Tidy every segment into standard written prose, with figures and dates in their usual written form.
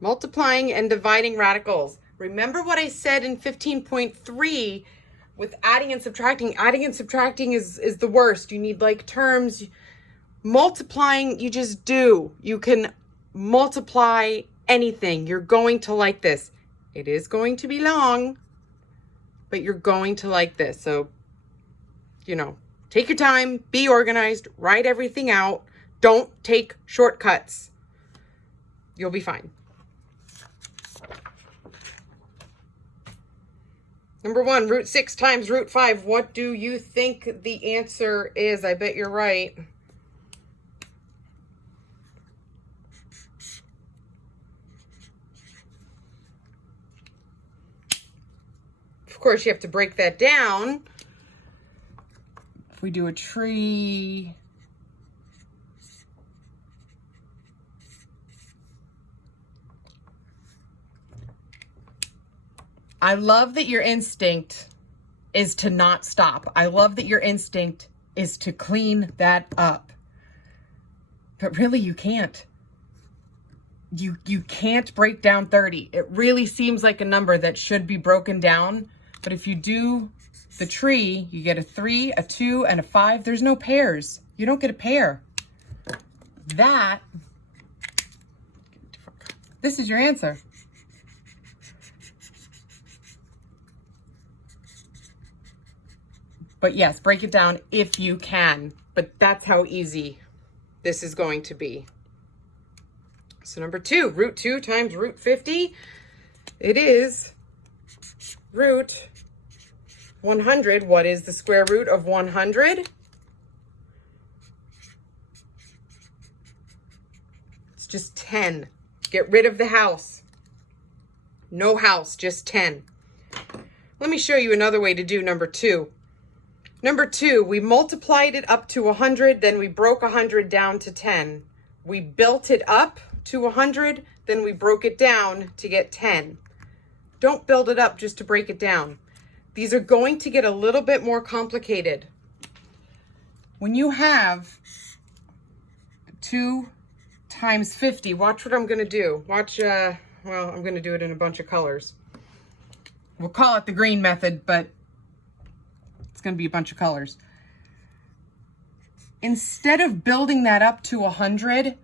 Multiplying and dividing radicals. Remember what I said in 15.3 with adding and subtracting. Adding and subtracting is the worst. You need like terms. Multiplying, you just do. You can multiply anything. You're going to like this. It is going to be long, but you're going to like this. So, take your time, be organized, write everything out. Don't take shortcuts. You'll be fine. Number 1, root 6 times root 5. What do you think the answer is? I bet you're right. Of course, you have to break that down. If we do a tree, I love that your instinct is to not stop. I love that your instinct is to clean that up. But really, you can't. You can't break down 30. It really seems like a number that should be broken down. But if you do the tree, you get a 3, a 2, and a 5. There's no pairs. You don't get a pair. This is your answer. But yes, break it down if you can. But that's how easy this is going to be. So number 2, root 2 times root 50. It is root 100. What is the square root of 100? It's just 10. Get rid of the house. No house, just 10. Let me show you another way to do number 2. Number 2, we multiplied it up to 100, then we broke 100 down to 10. We built it up to 100, then we broke it down to get 10. Don't build it up just to break it down. These are going to get a little bit more complicated. When you have 2 times 50, watch what I'm going to do. Watch, I'm going to do it in a bunch of colors. We'll call it the green method, but it's going to be a bunch of colors. Instead of building that up to 100,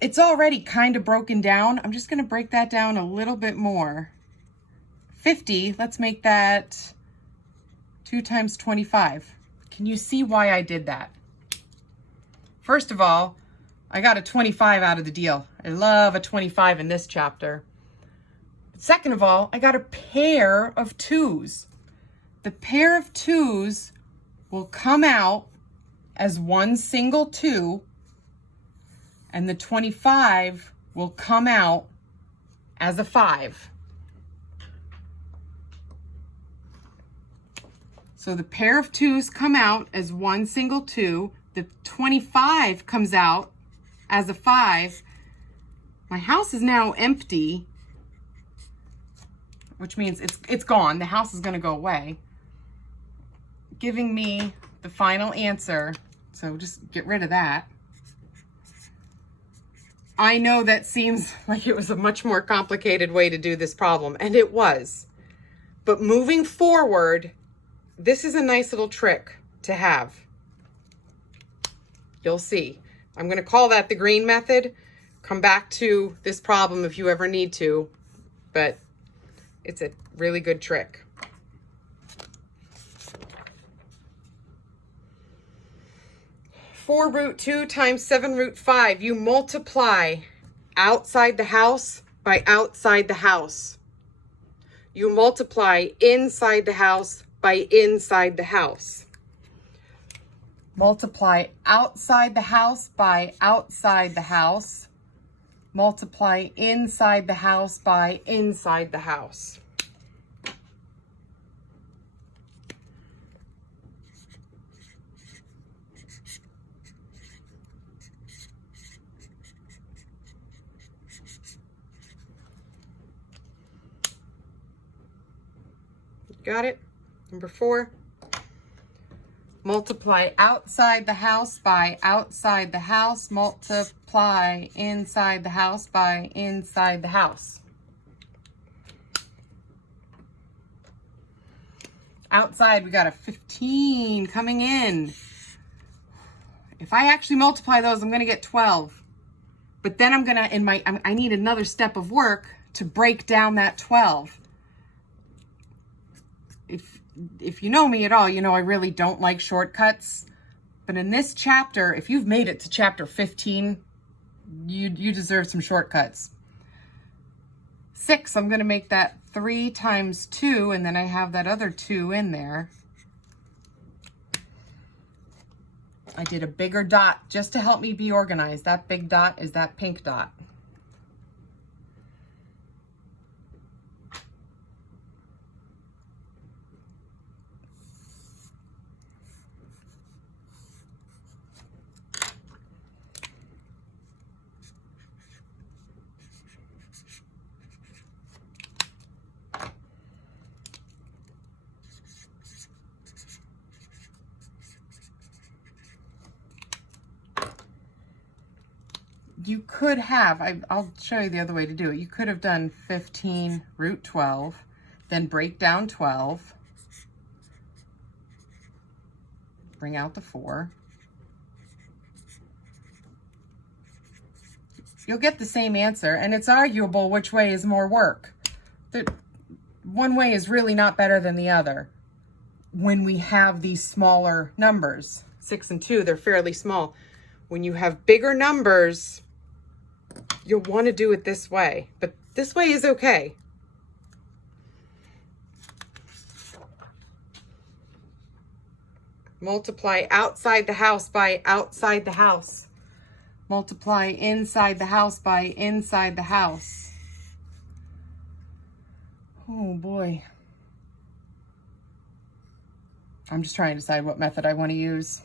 it's already kind of broken down. I'm just going to break that down a little bit more. 50, let's make that 2 times 25. Can you see why I did that? First of all, I got a 25 out of the deal. I love a 25 in this chapter. Second of all, I got a pair of 2s. The pair of 2s will come out as one single 2, and the 25 will come out as a 5. So the pair of 2s come out as one single 2. The 25 comes out as a 5. My house is now empty, which means it's gone. The house is going to go away, giving me the final answer. So just get rid of that. I know that seems like it was a much more complicated way to do this problem, and it was. But moving forward, this is a nice little trick to have. You'll see. I'm going to call that the green method. Come back to this problem if you ever need to, but it's a really good trick. Four root 2 times 7 root 5. You multiply outside the house by outside the house. You multiply inside the house by inside the house. Multiply outside the house by outside the house. Multiply inside the house by inside the house. Got it? Number 4. Multiply outside the house by outside the house. Multiply multiply inside the house by inside the house. Outside, we got a 15 coming in. If I actually multiply those, I'm going to get 12. But then I'm going to, I need another step of work to break down that 12. If you know me at all, you know I really don't like shortcuts. But in this chapter, if you've made it to chapter 15, you deserve some shortcuts. 6, I'm going to make that 3 times 2, and then I have that other 2 in there. I did a bigger dot just to help me be organized. That big dot is that pink dot. You could have, I'll show you the other way to do it. You could have done 15 root 12, then break down 12, bring out the 4. You'll get the same answer, and it's arguable which way is more work. One way is really not better than the other. When we have these smaller numbers, 6 and 2, they're fairly small. When you have bigger numbers, you'll want to do it this way, but this way is okay. Multiply outside the house by outside the house. Multiply inside the house by inside the house. Oh boy. I'm just trying to decide what method I want to use.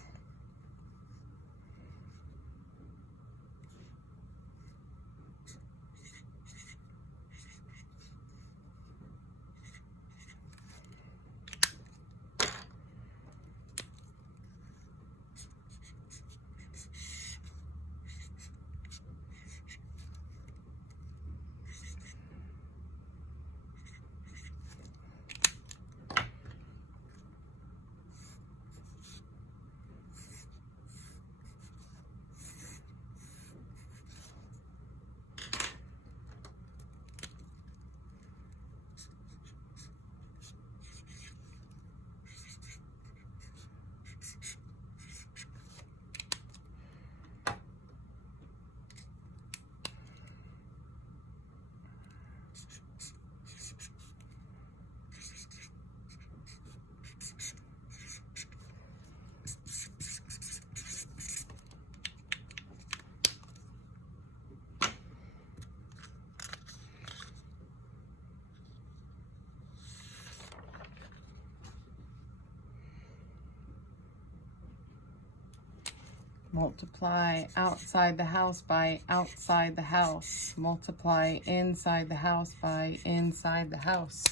Multiply outside the house by outside the house. Multiply inside the house by inside the house.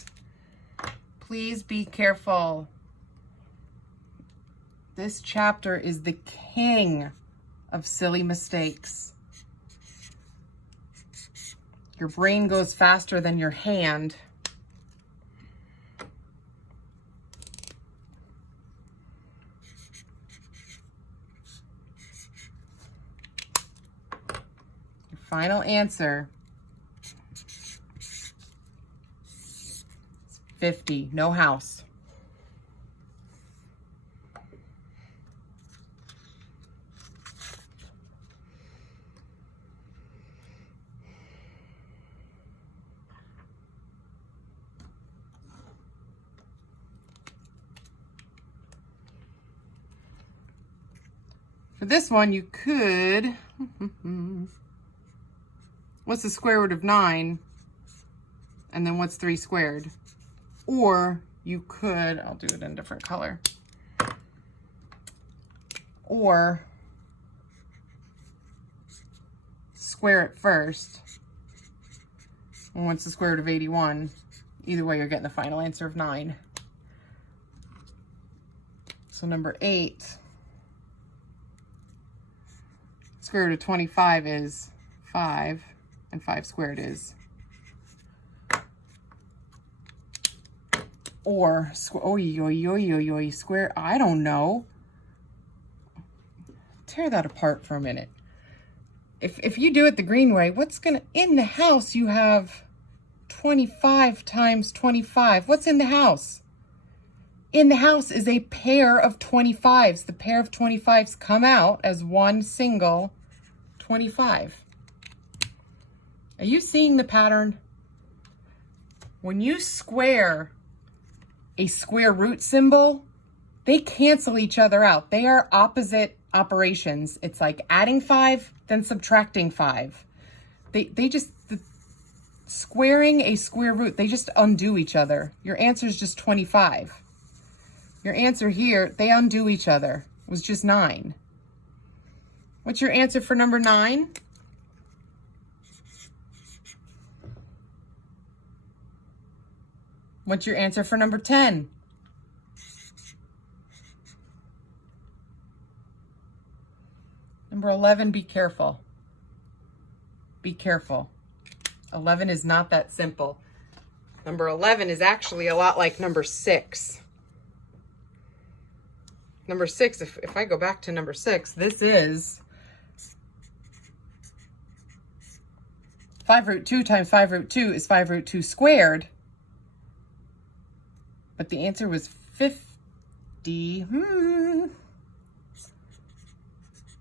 Please be careful. This chapter is the king of silly mistakes. Your brain goes faster than your hand. Final answer is 50, no house. For this one, you could what's the square root of 9? And then what's 3 squared? Or you could, I'll do it in a different color. Or square it first. And what's the square root of 81? Either way, you're getting the final answer of 9. So number 8. Square root of 25 is 5, and 5 squared is. Or, square, I don't know. Tear that apart for a minute. If you do it the green way, in the house you have 25 times 25. What's in the house? In the house is a pair of 25s. The pair of 25s come out as one single 25. Are you seeing the pattern? When you square a square root symbol, they cancel each other out. They are opposite operations. It's like adding 5, then subtracting 5. Squaring a square root, they just undo each other. Your answer is just 25. Your answer here, they undo each other, was just 9. What's your answer for number 9? What's your answer for number 10? Number 11, be careful. Be careful. 11 is not that simple. Number 11 is actually a lot like number 6. Number 6, if I go back to number 6, this is 5 root 2 times 5 root 2 is 5 root 2 squared. But the answer was 50.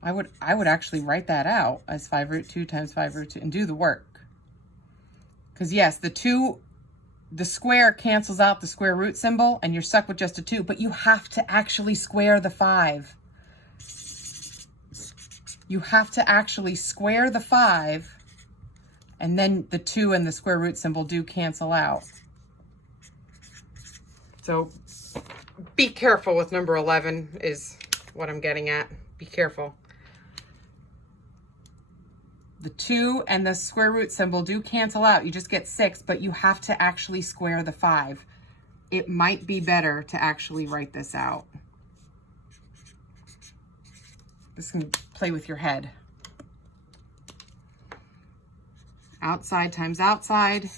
I would actually write that out as 5 root 2 times 5 root 2 and do the work. Because yes, the square cancels out the square root symbol and you're stuck with just a 2, but you have to actually square the 5. You have to actually square the 5, and then the 2 and the square root symbol do cancel out. So be careful with number 11 is what I'm getting at. Be careful. The 2 and the square root symbol do cancel out. You just get 6, but you have to actually square the 5. It might be better to actually write this out. This can play with your head. Outside times outside,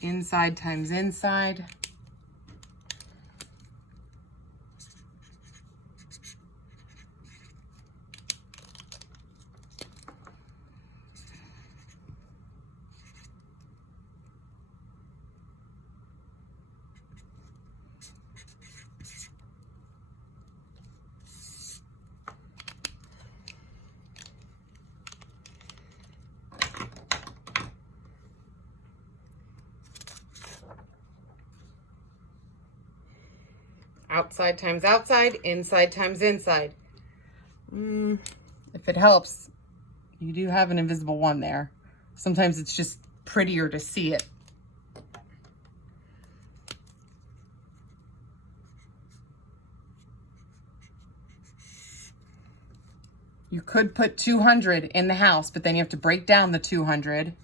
inside times inside. Outside times outside, inside times inside. If it helps, you do have an invisible 1 there. Sometimes it's just prettier to see it. You could put 200 in the house, but then you have to break down the 200.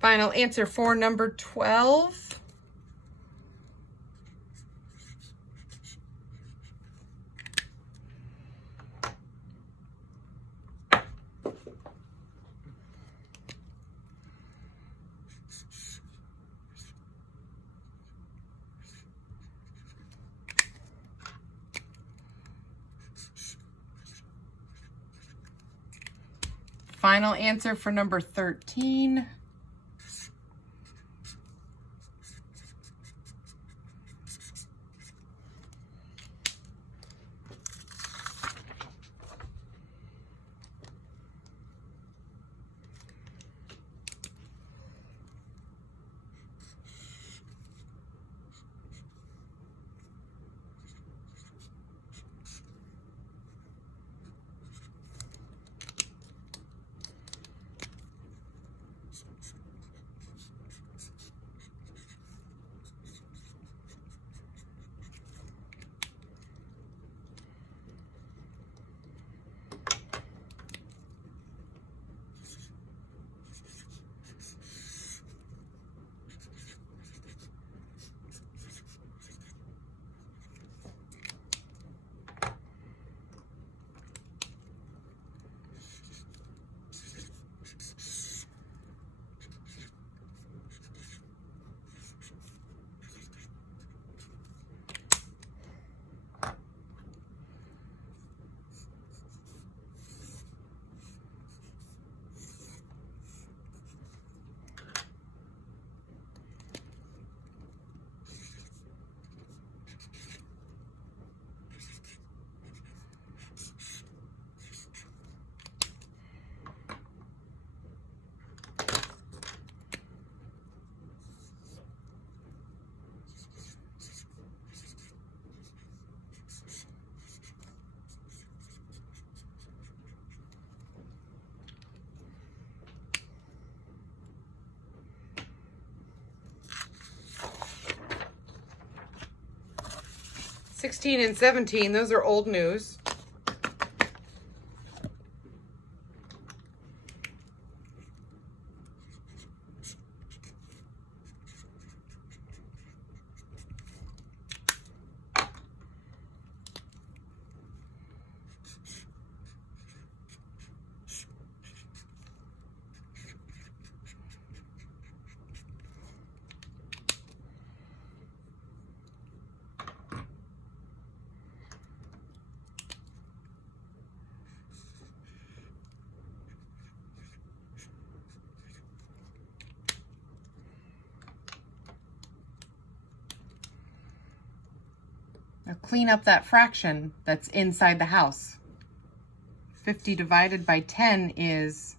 Final answer for number 12. Final answer for number 13. 16 and 17, those are old news. Now clean up that fraction that's inside the house. 50 divided by 10 is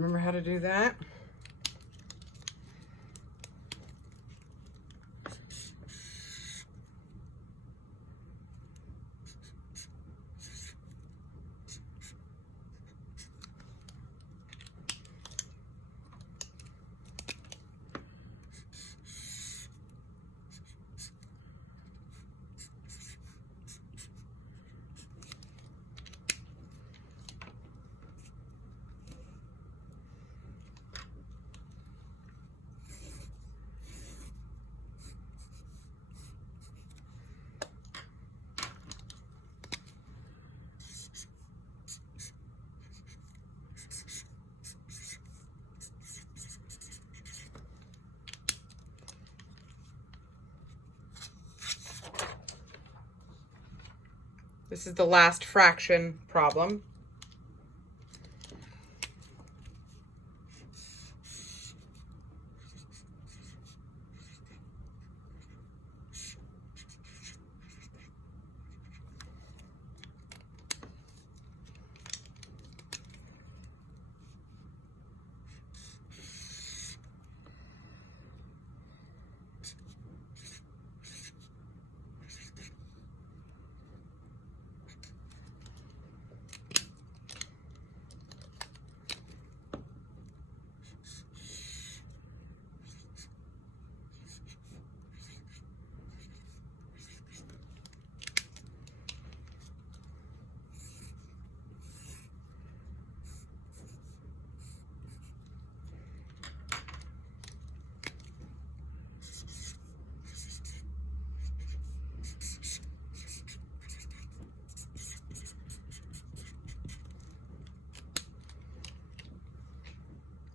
remember how to do that? This is the last fraction problem.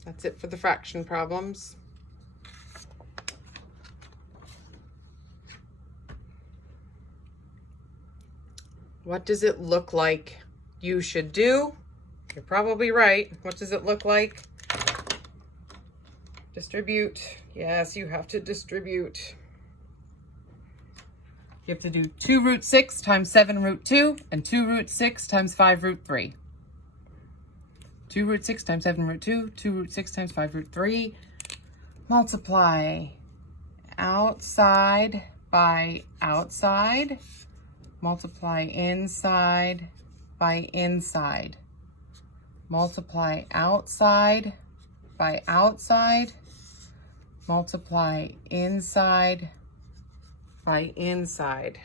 That's it for the fraction problems. What does it look like you should do? You're probably right. What does it look like? Distribute. Yes, you have to distribute. You have to do 2 root 6 times 7 root 2 and 2 root 6 times 5 root 3. 2 root 6 times 7 root 2, 2 root 6 times 5 root 3. Multiply outside by outside. Multiply inside by inside. Multiply outside by outside. Multiply inside by inside.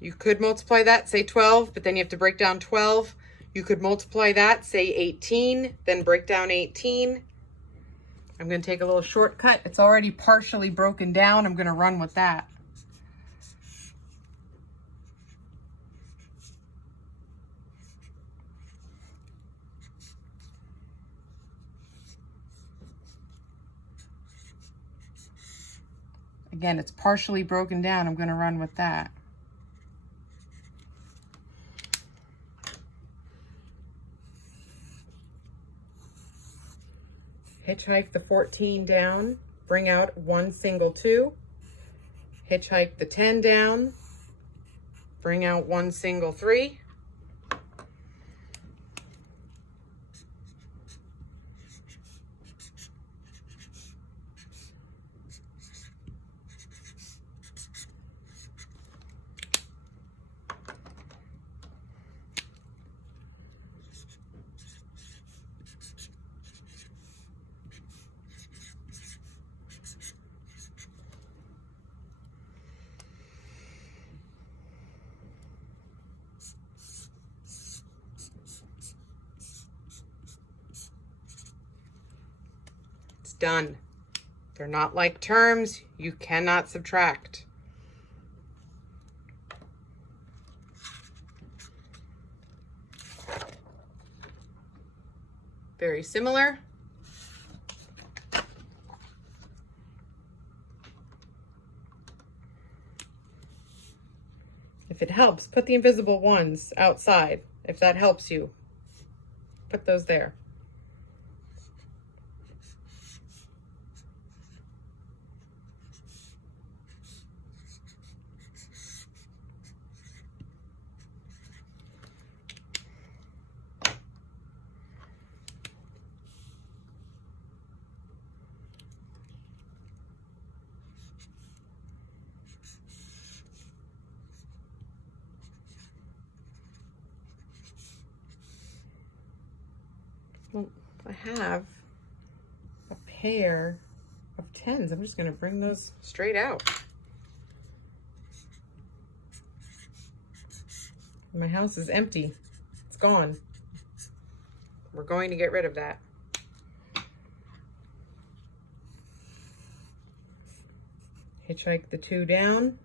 You could multiply that, say 12, but then you have to break down 12. You could multiply that, say 18, then break down 18. I'm going to take a little shortcut. It's already partially broken down. I'm going to run with that. Again, it's partially broken down. I'm going to run with that. Hitchhike the 14 down, bring out 1 single 2. Hitchhike the 10 down, bring out 1 single 3. Done. They're not like terms. You cannot subtract. Very similar. If it helps, put the invisible ones outside. If that helps you, put those there. Well, I have a pair of 10s. I'm just going to bring those straight out. My house is empty. It's gone. We're going to get rid of that. Hitchhike the 2 down.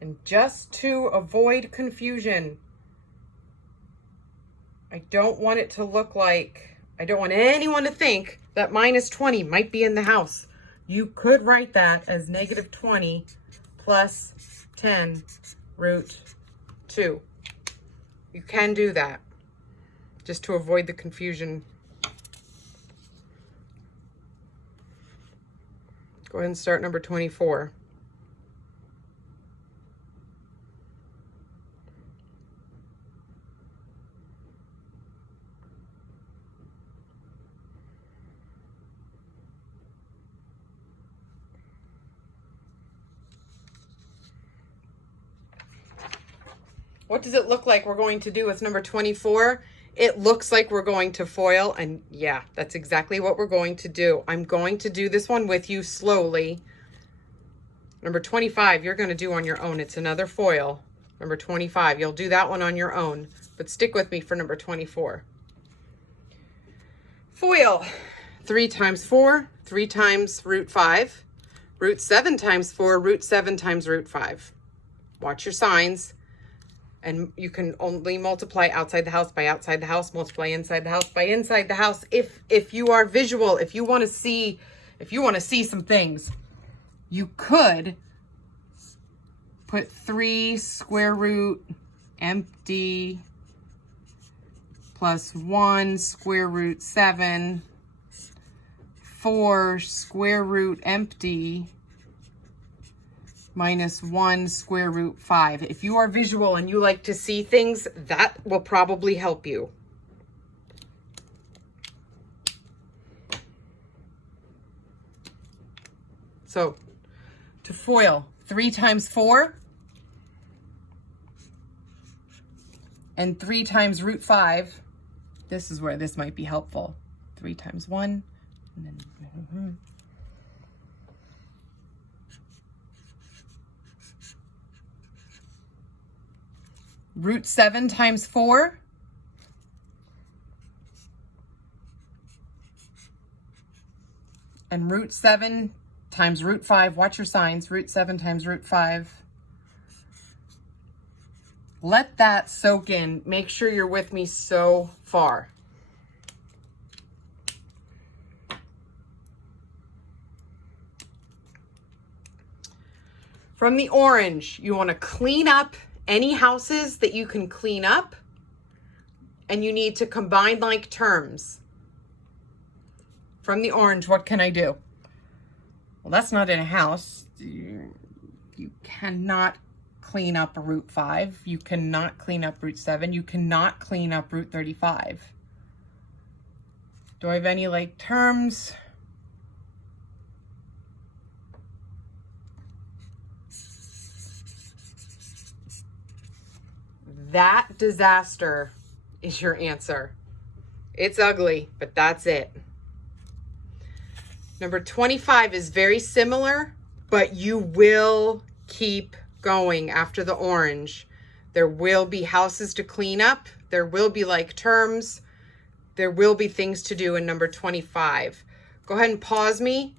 And just to avoid confusion, I don't want it to look like, I don't want anyone to think that minus 20 might be in the house. You could write that as negative 20 plus 10 root 2. You can do that, just to avoid the confusion. Go ahead and start number 24. What does it look like we're going to do with number 24? It looks like we're going to foil, and yeah, that's exactly what we're going to do. I'm going to do this one with you slowly. Number 25, you're going to do on your own. It's another foil. Number 25, you'll do that one on your own, but stick with me for number 24. Foil, 3 times 4, 3 times root 5, root 7 times 4, root 7 times root 5. Watch your signs. And you can only multiply outside the house by outside the house, multiply inside the house by inside the house. If you are visual, if you want to see some things, you could put 3 square root empty plus 1 square root 7, 4 square root empty minus 1 square root 5. If you are visual and you like to see things, that will probably help you. So to foil, 3 times 4 and 3 times root 5. This is where this might be helpful. 3 times 1 and then root 7 times 4 and root 7 times root 5. Watch your signs. Root 7 times root 5. Let that soak in. Make sure you're with me so far. From the orange, you want to clean up any houses that you can clean up, and you need to combine like terms. From the orange, what can I do? Well, that's not in a house. You cannot clean up a root 5. You cannot clean up root 7. You cannot clean up root 35. Do I have any like terms? That disaster is your answer. It's ugly, but that's it. Number 25 is very similar, but you will keep going after the orange. There will be houses to clean up. There will be like terms. There will be things to do in number 25. Go ahead and pause me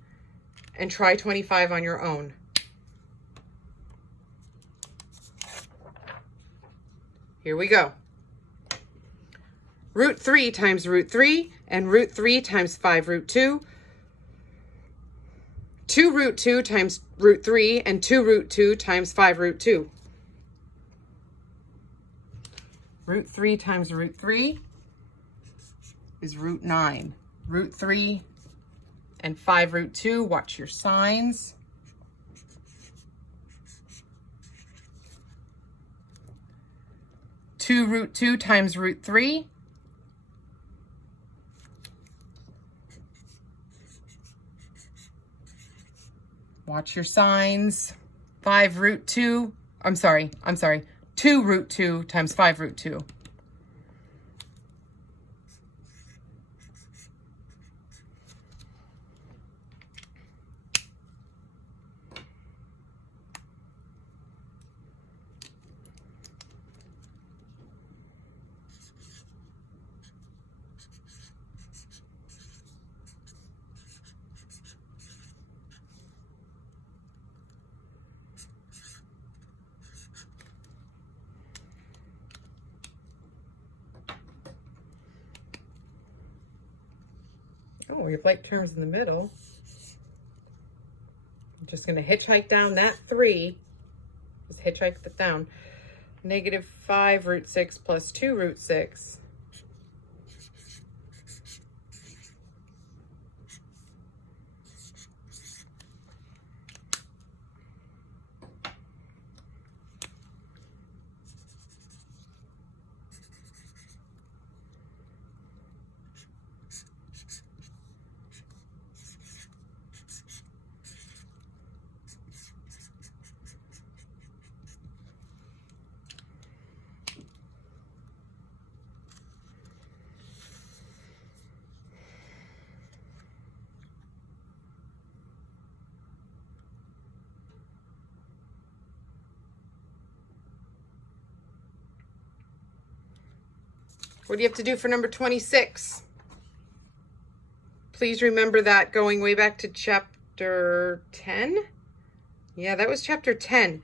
and try 25 on your own. Here we go. Root 3 times root 3 and root 3 times 5 root 2. 2 root 2 times root 3 and 2 root 2 times 5 root 2. Root 3 times root 3 is root 9. Root 3 and 5 root 2. Watch your signs. Two root 2 times root 3. Watch your signs. 5 root 2. I'm sorry. 2 root 2 times 5 root 2. Oh, we have like terms in the middle. I'm just going to hitchhike down that 3. Just hitchhike that down. Negative 5 root 6 plus 2 root 6. What do you have to do for number 26? Please remember that going way back to chapter 10. Yeah, that was chapter 10.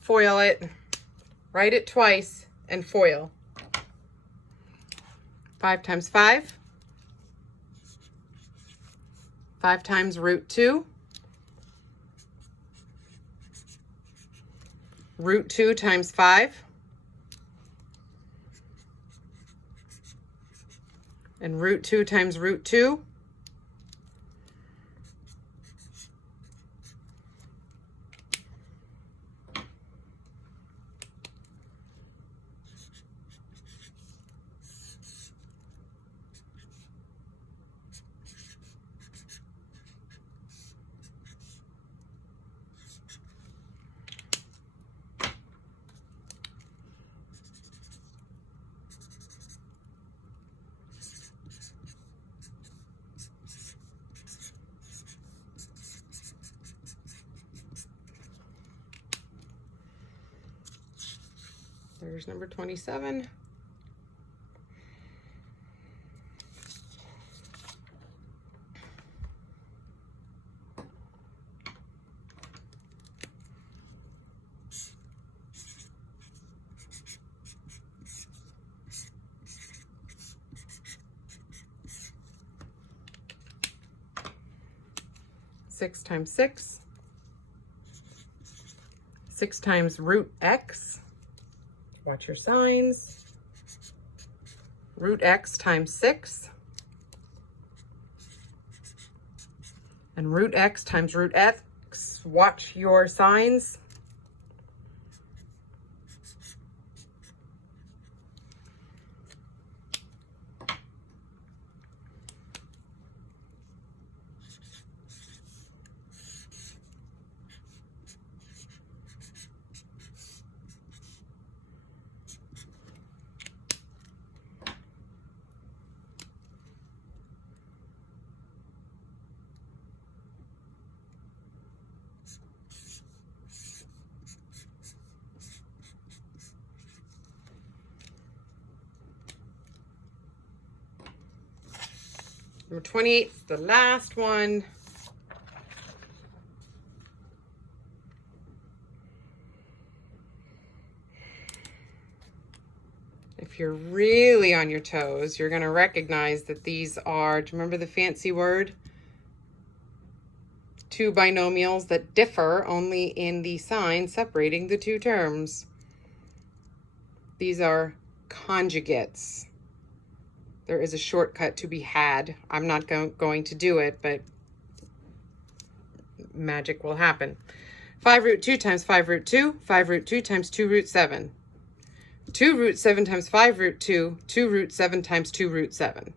Foil it, write it twice, and foil. 5 times 5. 5 times root 2. Root 2 times 5. And root 2 times root 2. There's number 27. Six times 6. 6 times root x. Watch your signs. Root x times 6. And root x times root x. Watch your signs. Number 28 is the last one. If you're really on your toes, you're going to recognize that these are, do you remember the fancy word? Two binomials that differ only in the sign separating the two terms. These are conjugates. There is a shortcut to be had. I'm not going to do it, but magic will happen. 5 root 2 times 5 root 2. 5 root 2 times 2 root 7. 2 root 7 times 5 root 2. 2 root 7 times 2 root 7.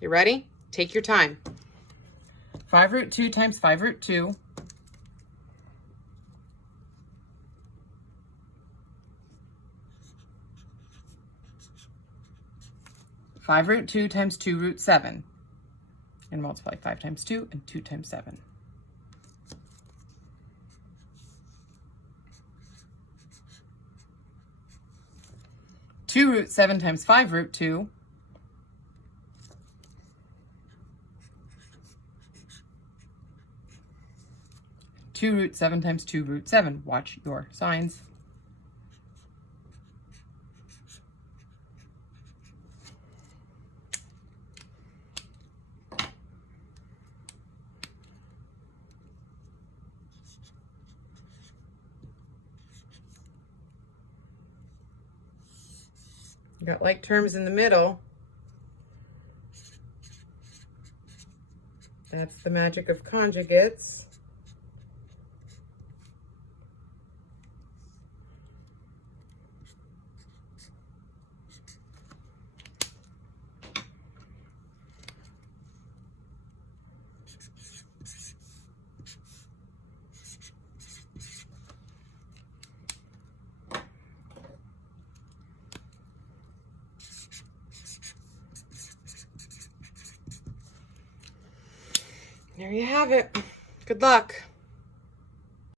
You ready? Take your time. 5 root 2 times 5 root 2. 5 root 2 times 2 root 7. And multiply 5 times 2 and 2 times 7. Two root 7 times 5 root 2. Two root 7 times 2 root 7. Watch your signs. You got like terms in the middle. That's the magic of conjugates. There you have it. Good luck.